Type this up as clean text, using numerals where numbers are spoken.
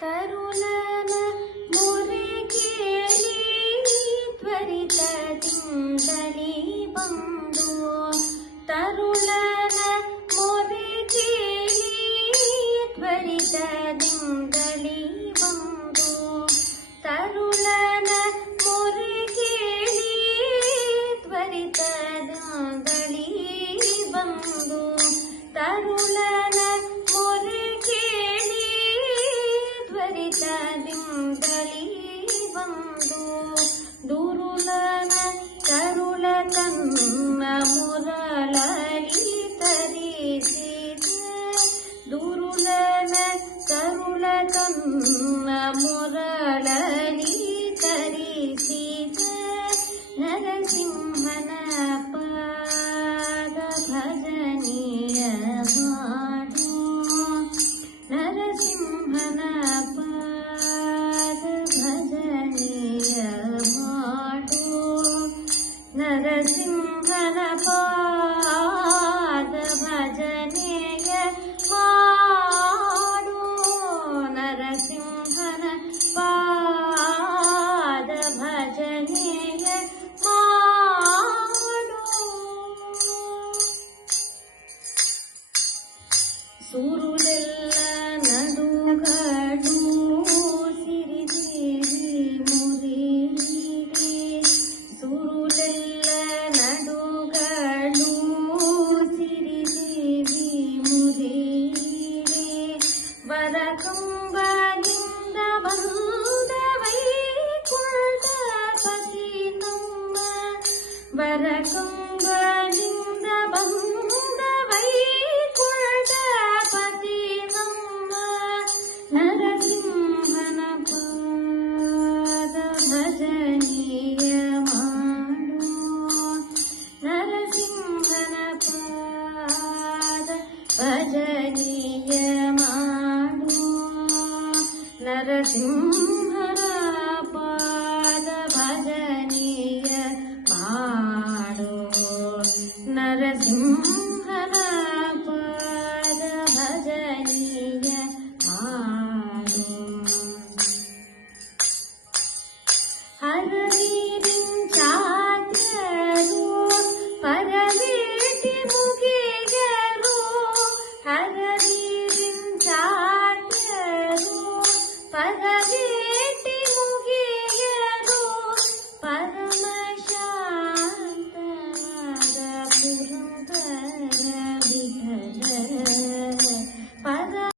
ತರುಣನ ಮೊರೆ ಕೇಳಿ ತ್ವರಿತದಿಂದಲೇ ಬಂದು ತರುಣನ ಮೊರೆ ಕೇಳಿ ತ್ವರಿತದಿಂದಲೇ ಬಂದು ತರುಣನ ಮೊರೆ ಕೇಳಿ ತ್ವರಿತದಿಂದಲೇ ಬಂದು ತರುಣನ ಮೊರೆ ಕೇಳಿ ತ್ವರಿತದಿಂದಲೇ ಬಂದು ದುರುಳನ ಕರುಳ ತನ್ನ ಮುರಳಲಿ ತರಿಸಿದ ದುರುಳನ ಕರುಳ ತನ್ನ ಮುರಳಲಿ ತರಿಸಿದ ನರಸಿಂಹನ ಪಾದ ಭಜನೆಯ ಮಾಡು ನರಸಿಂಹನ ಪಾದ ಭಜನೆಯ ಮಾಡು ನರಸಿಂಹನ ಪಾದ ಭಜನೆಯ ಮಾಡು ನರಸಿಂಹನ ಪಾದ ಭಜನೆಯ ಮಾಡು ಸುರುಳೆಲ್ಲ ನಡುಗಳು ಸಿರಿದೇವಿ ಮುರಿದೆ ಸುರುಳೆಲ್ಲ ನಡುಗಳು ಸಿರಿದೇವಿ ಮುರಿದೆ ವರಕಂಬದಿಂದ ಬಂದ ವೈಕುಂಠಪತಿ ನಮ್ಮ ವರಕಂಬದಿಂದ ಬಂದ ವೈಕುಂಠಪತಿ ನಮ್ಮ ನರಸಿಂಹನ ಪಾದ ಭಜನೆಯ ಮಾಡು ನರಸಿಂಹನ ಪಾದ ಭಜನೆಯ ಮಾಡು ನರಸಿಂಹನ ಪಾದ ಭಜನೆಯ ಮಾಡು ನರಸಿಂಹನ ಪಾದ ಭಜನೆಯ